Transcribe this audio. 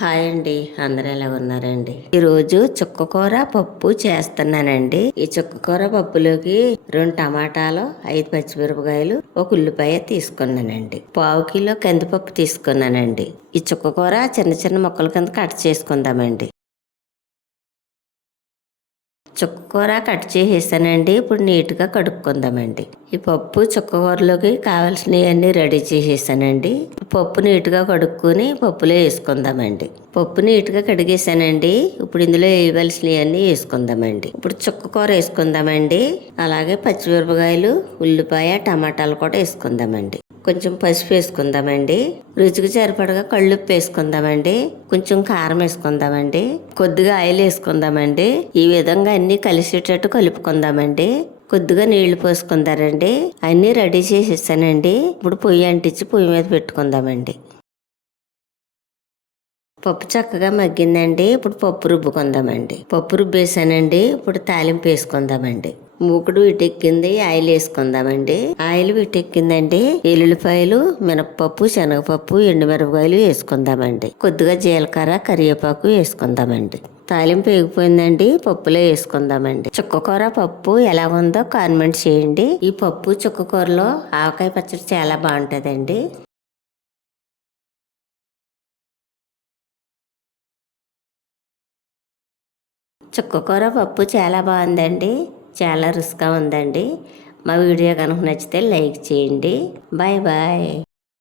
Hi అండి. అందరూ ఎలా ఉన్నారండి? ఈరోజు చుక్కకూర పప్పు చేస్తున్నానండి. ఈ చుక్కకూర పప్పులోకి రెండు టమాటాలు ఐదు పచ్చిమిరపకాయలు ఒక ఉల్లిపాయ తీసుకున్నానండి. పావు కిలో కందిపప్పు తీసుకున్నానండి. ఈ చుక్కకూర చిన్న చిన్న ముక్కల కింద కట్ చేసుకుందామండి. చుక్కకూర కట్ చేసేసానండి. ఇప్పుడు నీట్గా కడుక్కుందామండి. ఈ పప్పు చుక్కకూరలోకి కావాల్సినవన్నీ రెడీ చేసేసానండి. పప్పు నీట్గా కడుక్కొని పప్పులో వేసుకుందామండి. పప్పు నీట్గా కడిగేసానండి. ఇప్పుడు ఇందులో వేయవలసినవన్నీ వేసుకుందామండి. ఇప్పుడు చుక్కకూర వేసుకుందామండి. అలాగే పచ్చిమిరపకాయలు ఉల్లిపాయ టమాటాలు కూడా వేసుకుందామండి. కొంచెం పసుపు వేసుకుందామండి. రుచికి సరిపడగా కళ్ళుప్పు వేసుకుందామండి. కొంచెం కారం వేసుకుందామండి. కొద్దిగా ఆయిల్ వేసుకుందామండి. ఈ విధంగా అన్ని కలిసేటట్టు కలుపుకుందామండి. కొద్దిగా నీళ్ళు పోసుకుందారండి. అన్నీ రెడీ చేసేసానండి. ఇప్పుడు పొయ్యి అంటించి పొయ్యి మీద పెట్టుకుందామండి. పప్పు చక్కగా మగ్గిందండి. ఇప్పుడు పప్పు రుబ్బుకుందామండి. పప్పు రుబ్బేసానండి. ఇప్పుడు తాలింపు వేసుకుందామండి. మూకుడు ఇటెక్కింది ఆయిల్ వేసుకుందామండి. ఆయిల్ ఇటెక్కిందండి ఎల్లుల్లిపాయలు మినపప్పు శనగపప్పు ఎండుమిరపకాయలు వేసుకుందామండి. కొద్దిగా జీలకర్ర కరివేపాకు వేసుకుందామండి. తాలింపు వేగిపోయిందండి పప్పులో వేసుకుందామండి. చుక్కకూర పప్పు ఎలా ఉందో కాన్మెంట్ చేయండి. ఈ పప్పు చుక్కకూరలో ఆవకాయ పచ్చడి చాలా బాగుంటుందండి. చుక్కకూర పప్పు చాలా బాగుందండి. చాలా రుచిగా ఉందండి. మా వీడియో కనుక నచ్చితే లైక్ చేయండి. Bye bye.